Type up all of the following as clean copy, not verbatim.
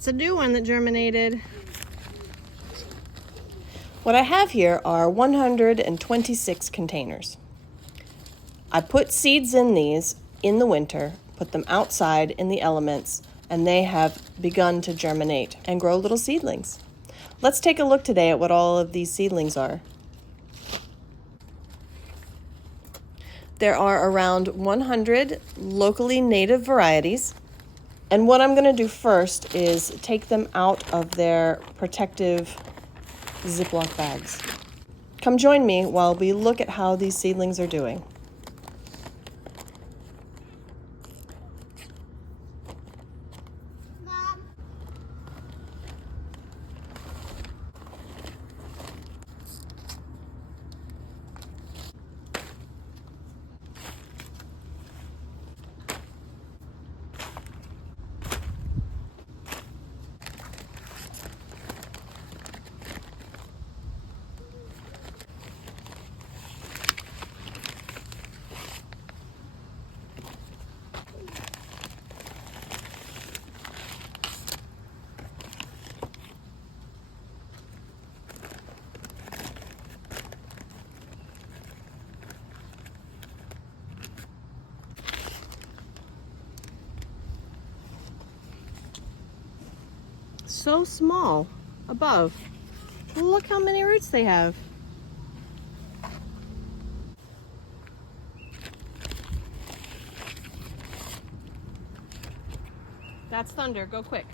That's a new one that germinated. What I have here are 126 containers. I put seeds in these in the winter, put them outside in the elements, and they have begun to germinate and grow little seedlings. Let's take a look today at what all of these seedlings are. There are around 100 locally native varieties. And what I'm going to do first is take them out of their protective Ziploc bags. Come join me while we look at how these seedlings are doing. So small above. Look how many roots they have. That's thunder. Go quick.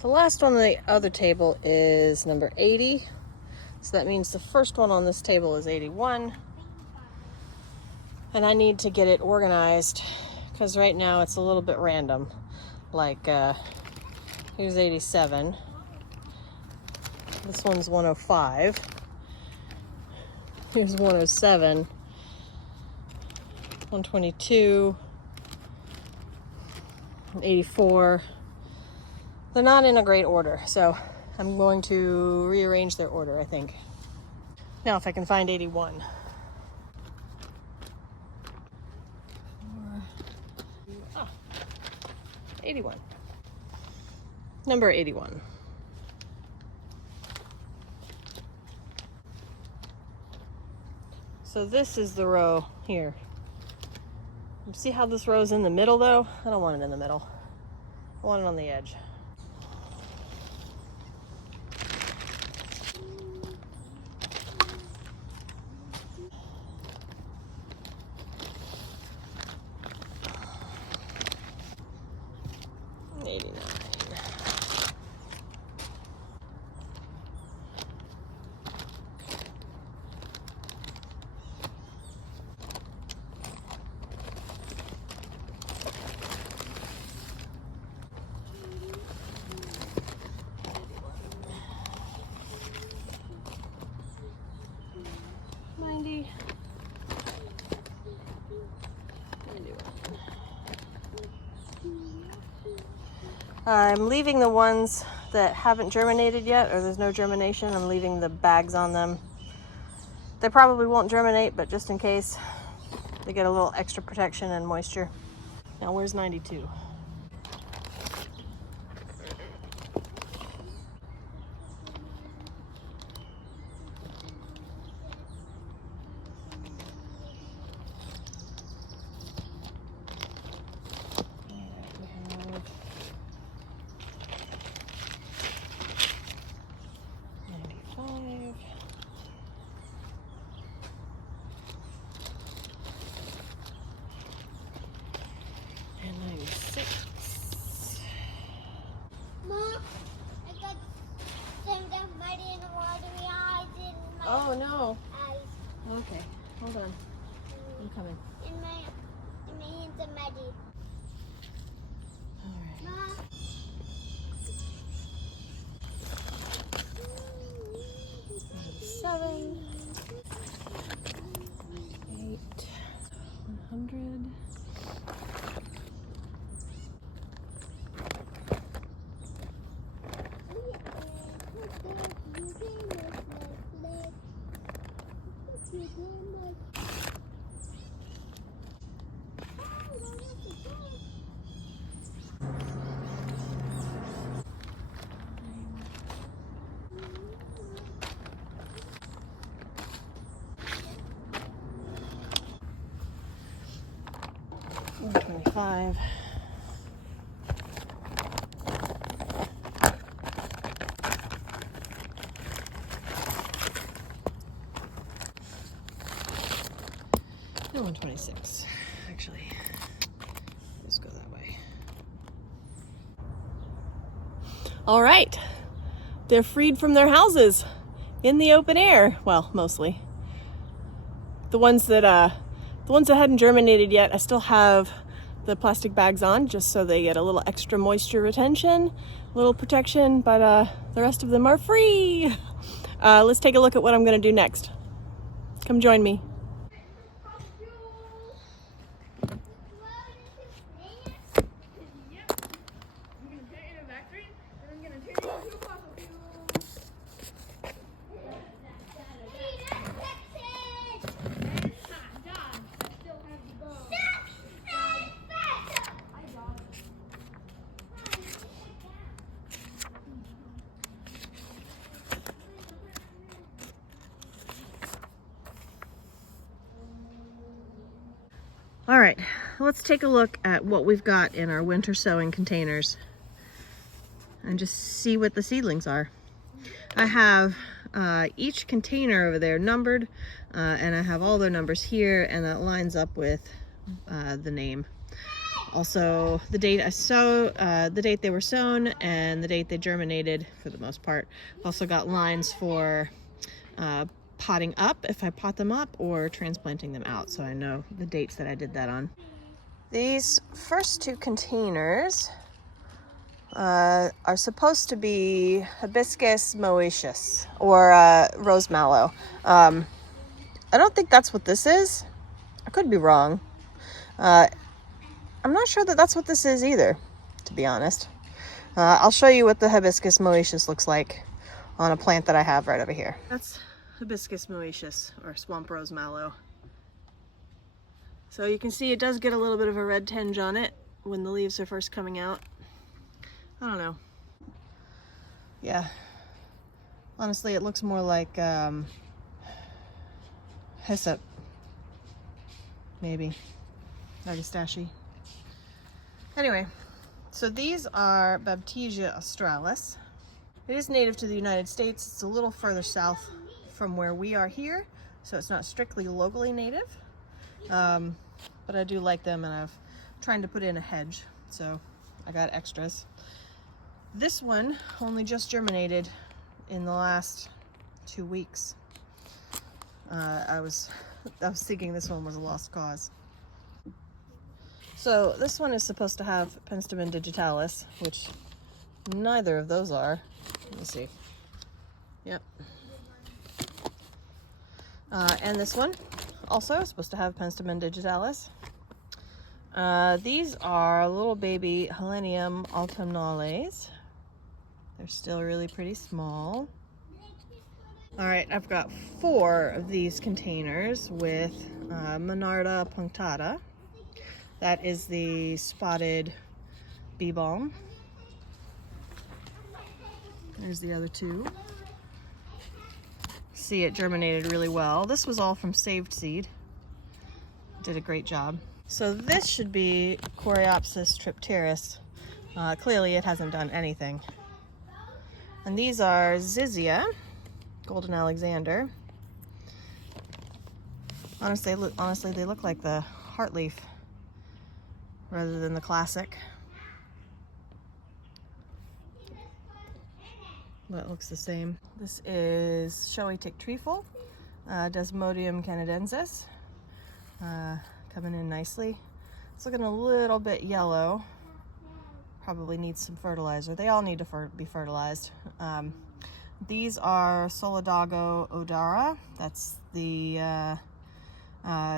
The last one on the other table is number 80. So that means the first one on this table is 81. And I need to get it organized because right now it's a little bit random. Like, here's 87. This one's 105. Here's 107. 122. 84. They're not in a great order, so I'm going to rearrange their order, I think. Now, if I can find 81. 81. Number 81. So this is the row here. See how this row's in the middle though? I don't want it in the middle. I want it on the edge. I'm leaving the ones that haven't germinated yet, or there's no germination. I'm leaving the bags on them. They probably won't germinate, but just in case, they get a little extra protection and moisture. Now, where's 92? Oh no. Okay, hold on. I'm coming. My hands are muddy. Alright. 7, 8, 100. $125. And 126. Actually, let's go that way. All right, they're freed from their houses in the open air. Well, mostly. The ones that hadn't germinated yet, I still have the plastic bags on just so they get a little extra moisture retention, a little protection, but the rest of them are free. Let's take a look at what I'm gonna do next. Come join me. All right, let's take a look at what we've got in our winter sowing containers and just see what the seedlings are. I have each container over there numbered, and I have all their numbers here, and that lines up with the name. Also, the date the date they were sown, and the date they germinated for the most part. I've also got lines for potting up, if I pot them up, or transplanting them out, so I know the dates that I did that on. These first two containers are supposed to be hibiscus moaceus, or rose mallow. I don't think that's what this is. I could be wrong. I'm not sure that that's what this is either, to be honest. I'll show you what the hibiscus moaceus looks like on a plant that I have right over here. That's hibiscus moaceus, or swamp rose mallow. So you can see it does get a little bit of a red tinge on it when the leaves are first coming out. I don't know. Yeah. Honestly, it looks more like hyssop. Maybe. Agastache. Anyway, so these are Baptisia australis. It is native to the United States. It's a little further south from where we are here, so it's not strictly locally native. But I do like them, and I'm trying to put in a hedge, so I got extras. This one only just germinated in the last 2 weeks. I was thinking this one was a lost cause. So this one is supposed to have Penstemon digitalis, which neither of those are. Let me see. Yep. And this one also is supposed to have Penstemon digitalis. These are little baby Helenium autumnales. They're still really pretty small. All right, I've got 4 of these containers with Monarda punctata. That is the spotted bee balm. There's the other 2. See, it germinated really well. This was all from saved seed. Did a great job. So this should be Coreopsis tripteris. Clearly it hasn't done anything. And these are Zizia, Golden Alexander. Honestly, they look like the heartleaf rather than the classic. But it looks the same. This is showy tick trefoil, Desmodium canadensis. Coming in nicely. It's looking a little bit yellow. Probably needs some fertilizer. They all need to be fertilized. These are Solidago odara. That's the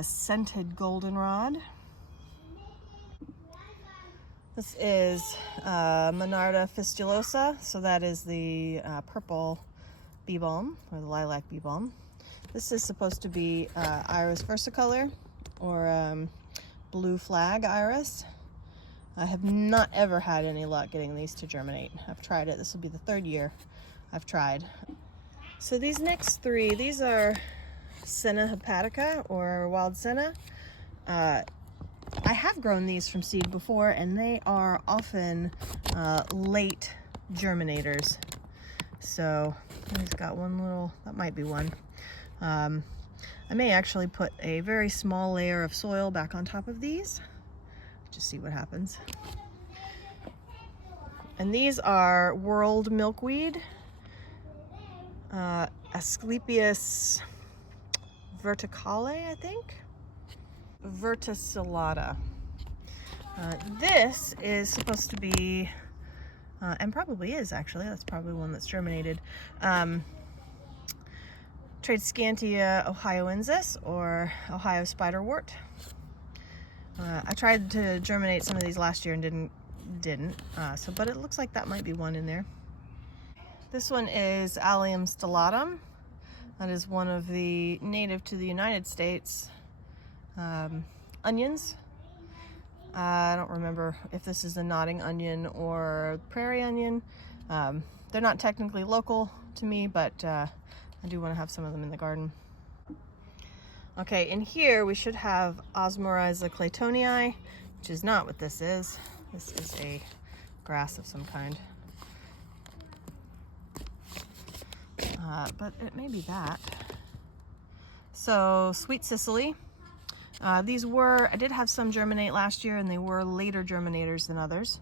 scented goldenrod. This is Monarda fistulosa. So that is the purple bee balm, or the lilac bee balm. This is supposed to be Iris versicolor, or blue flag iris. I have not ever had any luck getting these to germinate. I've tried it. This will be the 3rd year I've tried. So these next 3, these are Senna hepatica, or wild senna. I have grown these from seed before, and they are often late germinators. So he's got one little, that might be one. I may actually put a very small layer of soil back on top of these. Just see what happens. And these are world milkweed, Asclepias verticale, I think. Verticillata. This is supposed to be, and probably is actually, that's probably one that's germinated, Tradescantia ohioensis, or Ohio spiderwort. I tried to germinate some of these last year and didn't. But it looks like that might be one in there. This one is Allium stellatum. That is one of the native to the United States onions. I don't remember if this is a nodding onion or prairie onion. They're not technically local to me, but I do want to have some of them in the garden. Okay, in here we should have Osmorrhiza claytonii, which is not what this is. This is a grass of some kind. But it may be that. So, Sweet Sicily. These were, I did have some germinate last year, and they were later germinators than others.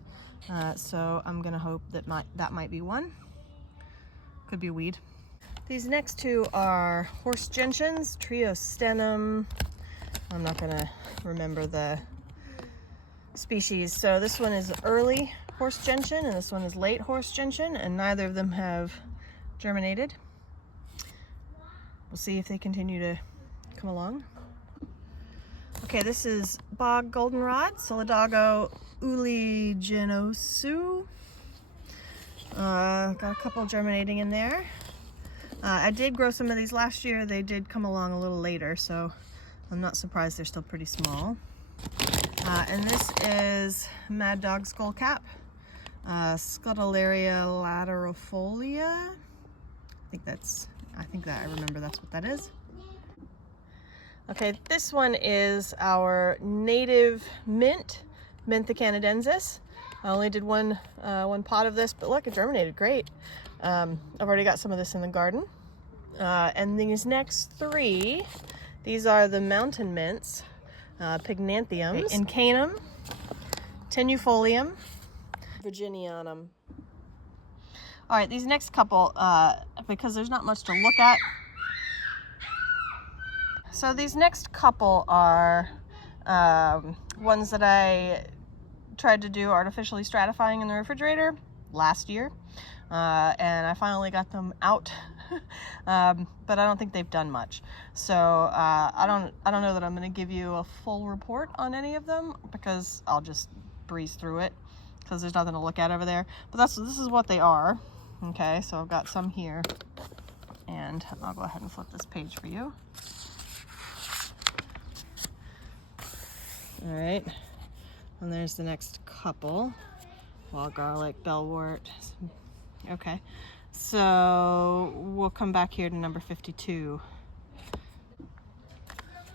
So I'm gonna hope that that might be one. Could be a weed. These next 2 are horse gentians, Triostenum. I'm not gonna remember the species. So this one is early horse gentian, and this one is late horse gentian, and neither of them have germinated. We'll see if they continue to come along. Okay, this is bog goldenrod, Solidago uliginosu. Got a couple germinating in there. I did grow some of these last year. They did come along a little later, so I'm not surprised they're still pretty small. And this is Mad Dog Skullcap, Scutellaria laterifolia. I remember that's what that is. Okay, this one is our native mint, Mentha canadensis. I only did one pot of this, but look, it germinated great. I've already got some of this in the garden. And these next 3, these are the mountain mints, Pignanthiums, Incanum, Tenuifolium, Virginianum. All right, these next couple, because there's not much to look at. So these next couple are ones that I tried to do artificially stratifying in the refrigerator last year, and I finally got them out but I don't think they've done much. So I don't know that I'm going to give you a full report on any of them, because I'll just breeze through it because there's nothing to look at over there. But this is what they are. Okay, so I've got some here, and I'll go ahead and flip this page for you. All right, and there's the next couple. Wild garlic, bellwort. Okay, so we'll come back here to number 52.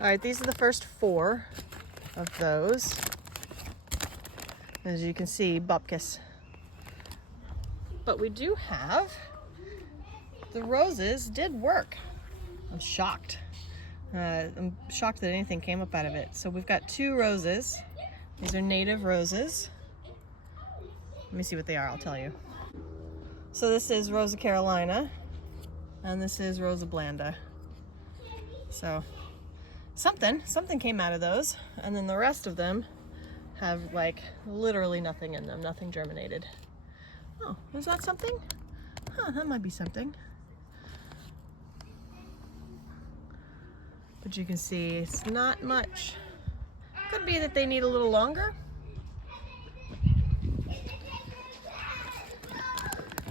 All right, these are the first 4 of those. As you can see, bupkis. But we do have, the roses did work. I'm shocked. I'm shocked that anything came up out of it. So we've got 2 roses. These are native roses. Let me see what they are, I'll tell you. So this is Rosa Carolina, and this is Rosa Blanda. So something came out of those, and then the rest of them have like literally nothing in them, nothing germinated. Oh, is that something? Huh, that might be something. But you can see it's not much. Could be that they need a little longer.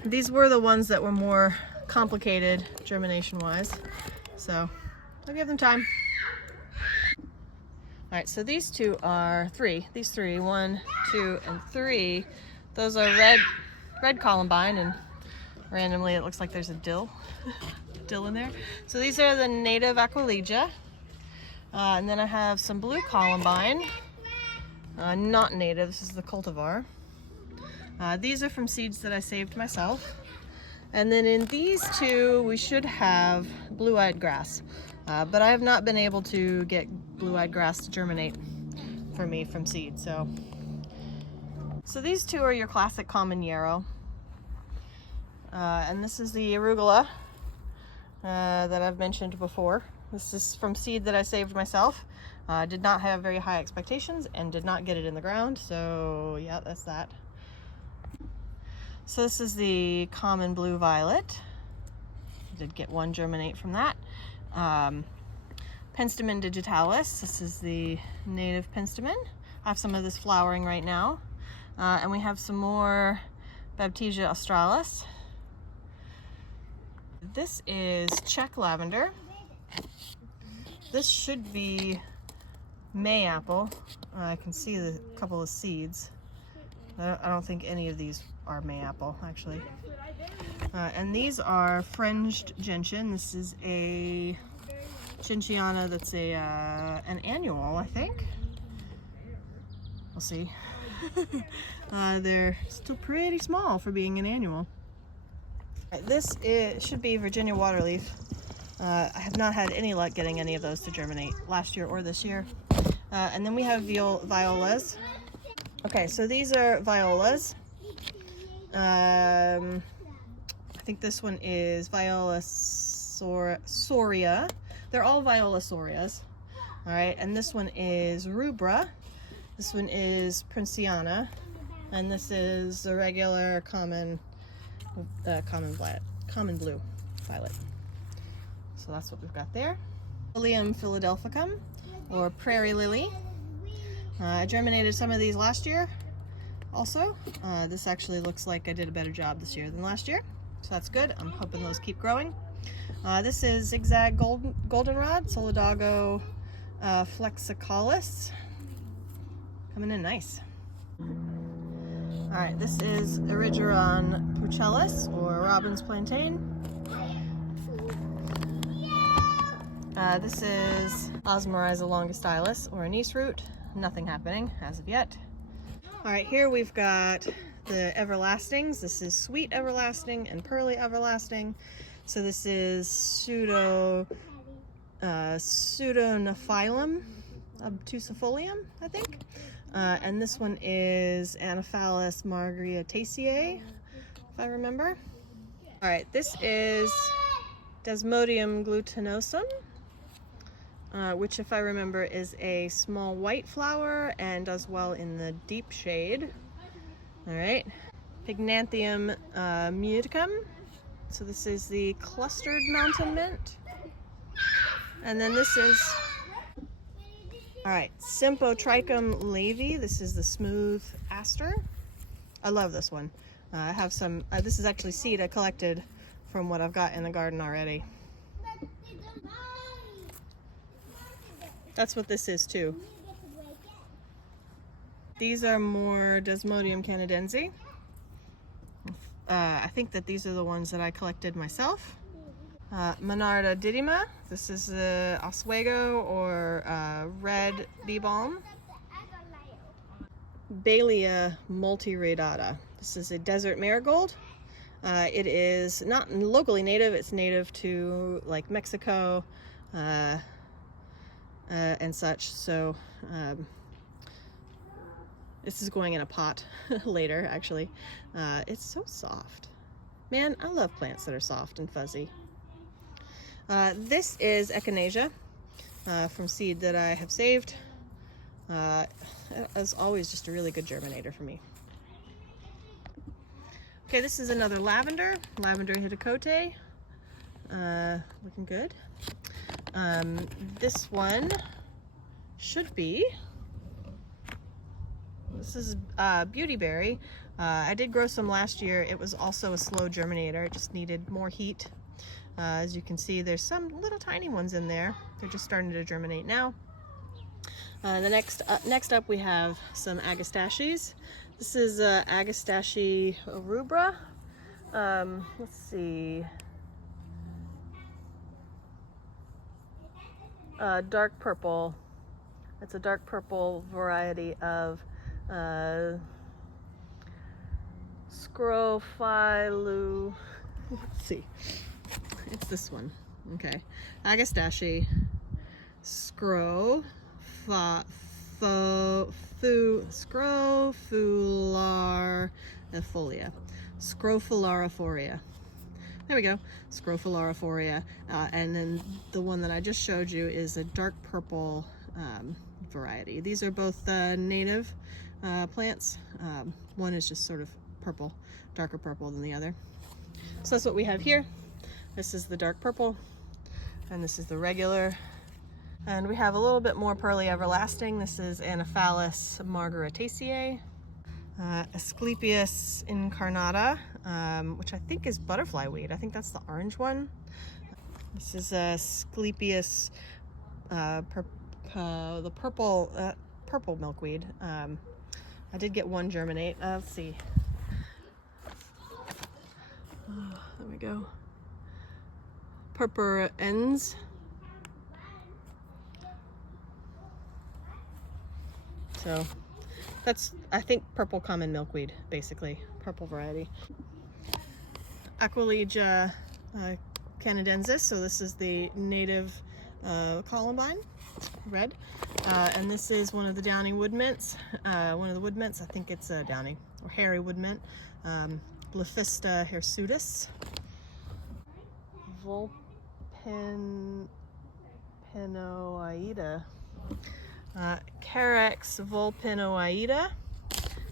These were the ones that were more complicated germination-wise, so I'll give them time. All right, so these 2 are 3. These 3, 1, 2, and 3. Those are red columbine, and randomly it looks like there's a dill in there. So these are the native Aquilegia. And then I have some blue columbine, not native, this is the cultivar. These are from seeds that I saved myself. And then in these 2, we should have blue-eyed grass. But I have not been able to get blue-eyed grass to germinate for me from seed. So these 2 are your classic common yarrow. And this is the arugula that I've mentioned before. This is from seed that I saved myself. Did not have very high expectations and did not get it in the ground. So yeah, that's that. So this is the common blue violet. I did get 1 germinate from that. Penstemon digitalis. This is the native penstemon. I have some of this flowering right now. And we have some more Baptisia australis. This is Czech lavender. This should be Mayapple. I can see a couple of seeds. I don't think any of these are Mayapple, actually. And these are fringed gentian. This is a gentiana that's an annual, I think. We'll see. They're still pretty small for being an annual. This should be Virginia waterleaf. I have not had any luck getting any of those to germinate last year or this year. And then we have violas. Okay, so these are violas. I think this one is Viola soria. They're all Viola sorias. All right, and this one is rubra. This one is Princiana, and this is the regular common blue violet. So that's what we've got there. Lilium philadelphicum, or prairie lily. I germinated some of these last year also. This actually looks like I did a better job this year than last year, so that's good. I'm hoping those keep growing. This is zigzag goldenrod, Solidago flexicalis. Coming in nice. All right, this is Erigeron pucellis, or Robin's plantain. This is Osmoriza longistylis, or anise root. Nothing happening as of yet. All right, here we've got the everlastings. This is sweet everlasting and pearly everlasting. So this is Pseudonophyllum obtusifolium, I think. And this one is Anophallis margaritaceae, if I remember. All right, this is Desmodium glutinosum, which, if I remember, is a small white flower and does well in the deep shade. All right, Pygnanthium muticum. So this is the clustered mountain mint. And then this is, all right, Symphotrichum laevi. This is the smooth aster. I love this one. I have some, this is actually seed I collected from what I've got in the garden already. That's what this is too. These are more Desmodium canadense. I think that these are the ones that I collected myself. Monarda didyma. This is the Oswego or red bee balm. Baelia multiradiata. This is a desert marigold. It is not locally native. It's native to like Mexico and such. So this is going in a pot later, actually. It's so soft. Man, I love plants that are soft and fuzzy. This is echinacea from seed that I have saved. As always, just a really good germinator for me. Okay, this is another lavender, Lavender hidecote. Looking good. This one should be, this is beautyberry. I did grow some last year. It was also a slow germinator. It just needed more heat. As you can see, there's some little tiny ones in there. They're just starting to germinate now. Next up we have some agastaches. This is Agastache rubra. Let's see. Dark purple. It's a dark purple variety of Scrophylu. Let's see. It's this one. Okay. Agastache Scrophularifolia. Scrophularifolia. There we go. Scrophularifolia. And then the one that I just showed you is a dark purple variety. These are both native plants. One is just sort of purple, darker purple than the other. So that's what we have here. This is the dark purple, and this is the regular. And we have a little bit more pearly everlasting. This is Anaphalis margaritaceae. Asclepias incarnata, which I think is butterfly weed. I think that's the orange one. This is Asclepias, the purple milkweed. I did get one germinate. Let's see. There we go. Purpurens. So that's, I think, purple common milkweed, basically, purple variety. Aquilegia canadensis, so this is the native columbine, red. And this is one of the downy wood mints. One of the wood mints, I think it's a downy or hairy wood mint. Glyphista hirsutis. Vulpinoida. Carex vulpinoida.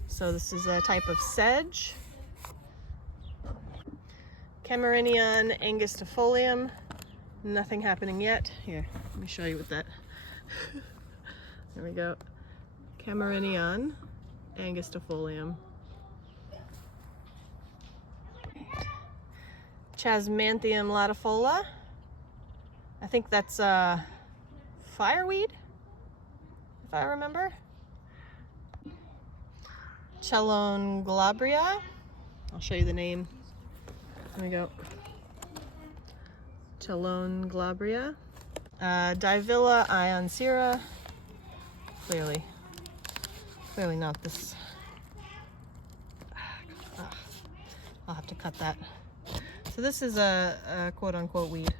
So this is a type of sedge. Camerinion angustifolium. Nothing happening yet. Here, let me show you with that. There we go. Camerinion angustifolium. Chasmanthium latifolia. I think that's fireweed, if I remember. Chelone glabria. I'll show you the name. There we go. Chelone glabria. Divilla ioncera. Clearly not this. I'll have to cut that. So this is a quote-unquote weed,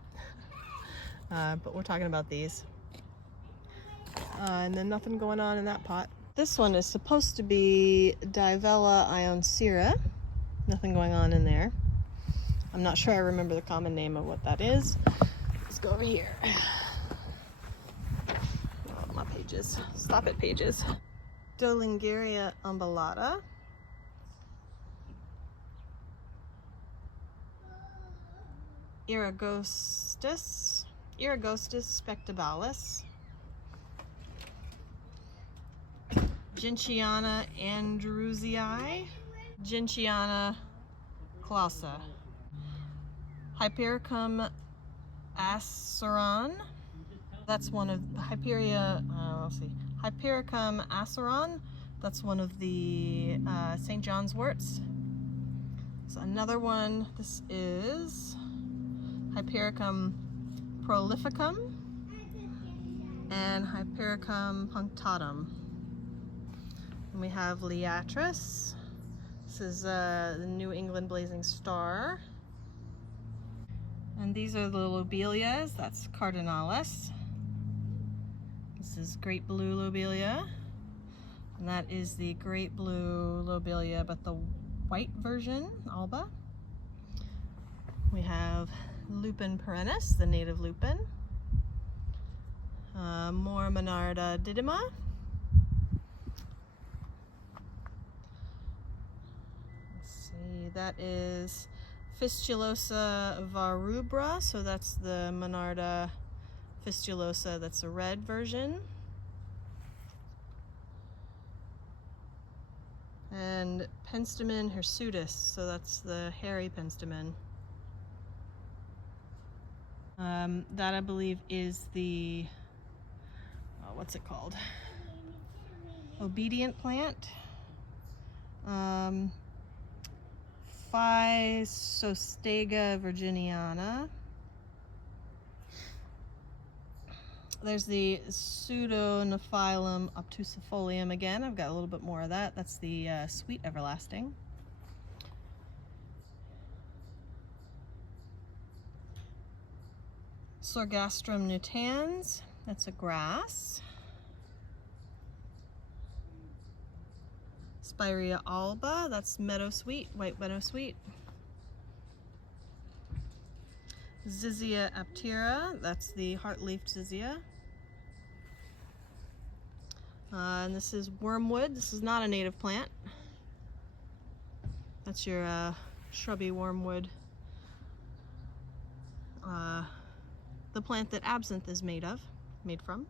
but we're talking about these. And then nothing going on in that pot. This one is supposed to be Divella ioncera. Nothing going on in there. I'm not sure I remember the common name of what that is. Let's go over here. Oh, my pages. Stop it, pages. Dolingeria umbellata. Iragostis spectabalis, Gentiana andrewsii, Gentiana clausa, Hypericum aceron. That's one of the Hypericum aceron. That's one of the St. John's worts. So another one, this is Hypericum prolificum and Hypericum punctatum. And we have Liatris. This is the New England blazing star. And these are the lobelias. That's cardinalis. This is great blue lobelia. And that is the great blue lobelia, but the white version, alba. We have Lupin perennis, the native lupin. More Monarda didyma. Let's see, that is Fistulosa varubra, so that's the Monarda fistulosa, that's the red version. And Penstemon hirsutus, so that's the hairy penstemon. That I believe is the, what's it called? Obedient plant. Physostega virginiana. There's the Pseudonophyllum obtusifolium again. I've got a little bit more of that. That's the sweet everlasting. Sorghastrum nutans. That's a grass. Spirea alba. That's meadowsweet, white meadowsweet. Zizia aptera, that's the heart-leafed zizia. And this is wormwood. This is not a native plant. That's your shrubby wormwood. The plant that absinthe is made from.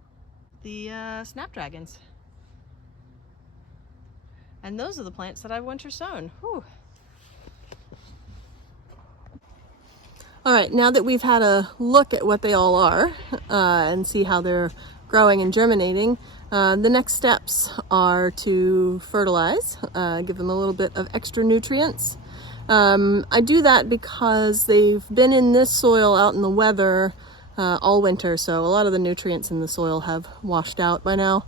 The snapdragons. And those are the plants that I've winter sown. Whew. All right, now that we've had a look at what they all are and see how they're growing and germinating, the next steps are to fertilize, give them a little bit of extra nutrients. I do that because they've been in this soil out in the weather all winter, so a lot of the nutrients in the soil have washed out by now.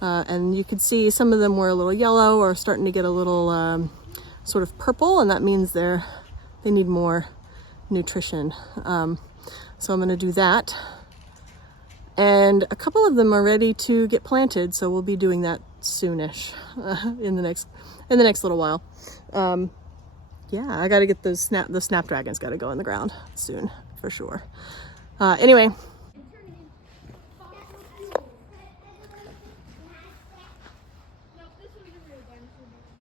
And you could see some of them were a little yellow or starting to get a little sort of purple, and that means they need more nutrition. So I'm going to do that, and a couple of them are ready to get planted, so we'll be doing that soonish in the next little while. Yeah, I got to get the snapdragons got to go in the ground soon for sure. Anyway,